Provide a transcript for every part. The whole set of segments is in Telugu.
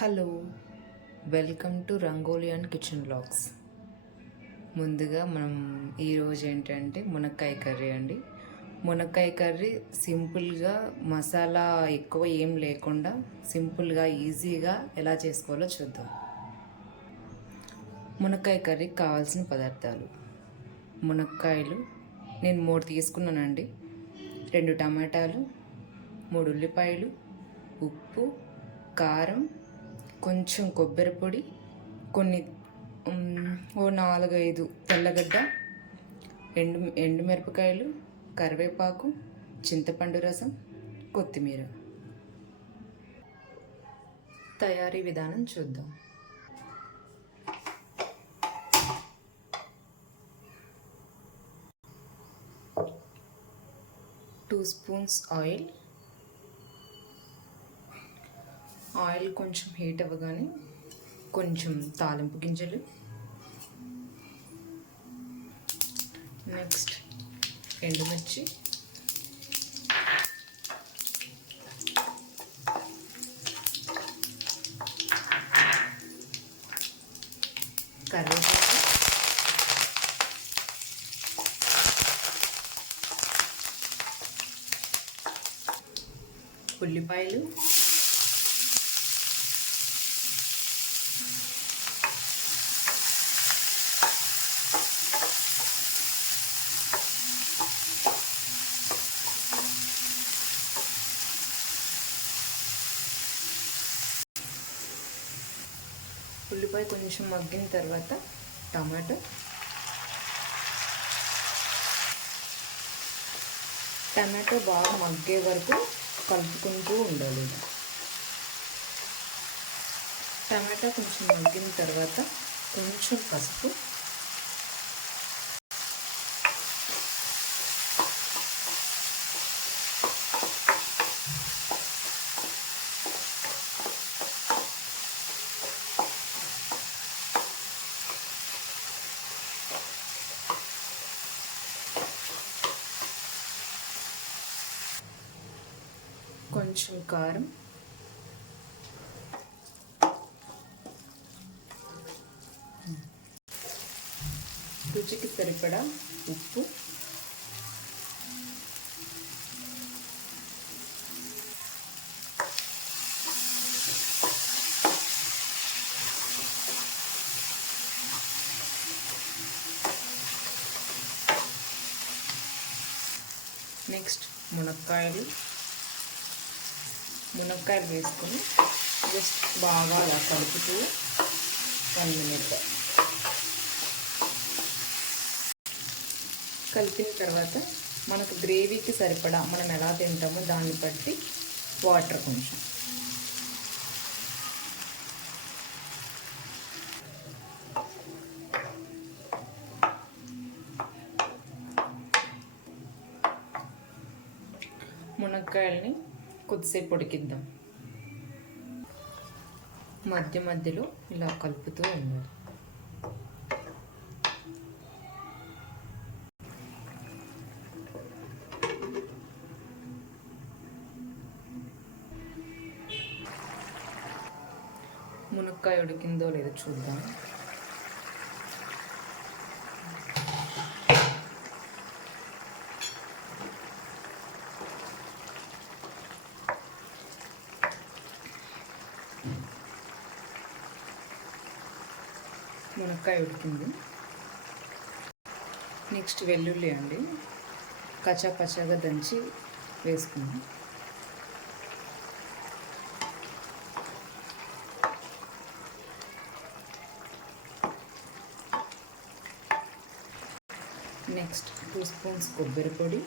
Hello, welcome to Rangoli and kitchen blogs. ముందుగా మనం ఈరోజు ఏంటంటే మునక్కాయ కర్రీ అండి. మునక్కాయ కర్రీ సింపుల్గా, మసాలా ఎక్కువ ఏం లేకుండా సింపుల్గా ఈజీగా ఎలా చేసుకోవాలో చూద్దాం. మునక్కాయ కర్రీకి కావాల్సిన పదార్థాలు: మునక్కాయలు నేను 3 తీసుకున్నానండి, 2 టమాటాలు, 3 ఉల్లిపాయలు, ఉప్పు, కారం, కొంచెం కొబ్బరి పొడి, కొన్ని 4-5 తెల్లగడ్డ, ఎండుమిరపకాయలు, కరివేపాకు, చింతపండు రసం, కొత్తిమీర. తయారీ విధానం చూద్దాం. టూ స్పూన్స్ ఆయిల్ కొంచెం హీట్ అవ్వగానే కొంచెం తాలింపు గింజలు, నెక్స్ట్ ఎండుమిర్చి, కరివేపాకు, ఉల్లిపాయలు, ఉల్లిపాయ కొంచెం మగ్గిన తర్వాత టమాటో బాగా మగ్గే వరకు కలుపుకుంటూ ఉండాలి. టమాటా కొంచెం మగ్గిన తర్వాత కొంచెం పసుపు, కొంచెం కారం, రుచికి సరిపడా ఉప్పు, నెక్స్ట్ మునక్కాయలు వేసుకొని జస్ట్ బాగా అలా కలుపుతూ 1 మినిట్ కలిపిన తర్వాత మనకు గ్రేవీకి సరిపడా మనం ఎలా తింటామో దాన్ని బట్టి వాటర్ కొంచెం. మునక్కాయల్ని కొద్దిసేపు ఉడికిద్దాం. మధ్యలో ఇలా కలుపుతూ ఉండాలి. మునక్కాయ ఉడికిందో లేదో చూద్దాం. మునక్కాయ ఉడికింది. నెక్స్ట్ వెల్లుల్లి అండి, కచ్చాపచ్చాగా దంచి వేసుకుందాం. నెక్స్ట్ 2 స్పూన్స్ కొబ్బరి పొడి,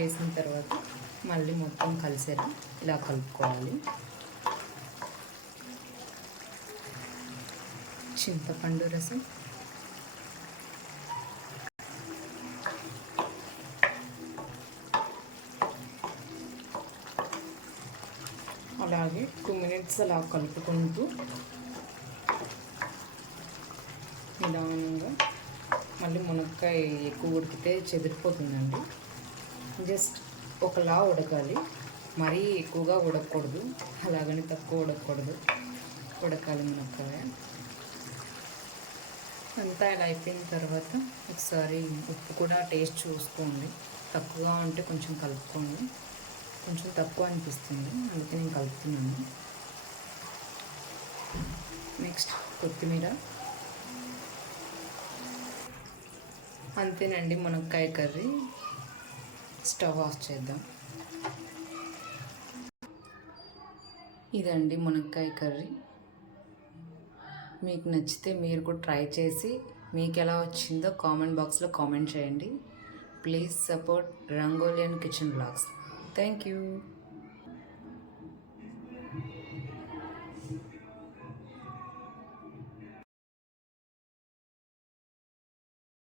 వేసిన తర్వాత మళ్ళీ మొత్తం కలిసేలా ఇలా కలుపుకోవాలి. చింతపండు రసం, అలాగే 2 మినిట్స్ అలా కలుపుకుంటూ నిదానంగా, మళ్ళీ మునక్కాయ ఎక్కువ ఉడికితే చెదిరిపోతుందండి, జస్ట్ ఒకలా ఉడకాలి, మరీ ఎక్కువగా ఉడకకూడదు, అలాగని తక్కువ ఉడకకూడదు, ఉడకాలి మునక్కాయ. అంతా ఇలా అయిపోయిన తర్వాత ఒకసారి ఉప్పు కూడా టేస్ట్ చూసుకోండి. తక్కువగా ఉంటే కొంచెం కలుపుకోండి. కొంచెం తక్కువ అనిపిస్తుంది, అందుకే నేను కలుపుతున్నాను. నెక్స్ట్ కొత్తిమీర. అంతేనండి మునక్కాయ కర్రీ. స్టవ్ ఆఫ్ చేద్దాం. ఇదండి మునక్కాయ కర్రీ. మీకు నచ్చితే మీరు కూడా ట్రై చేసి మీకు ఎలా వచ్చిందో కామెంట్ బాక్స్లో కామెంట్ చేయండి. ప్లీజ్ సపోర్ట్ రంగోలియన్ కిచెన్ బ్లాగ్స్. Thank you.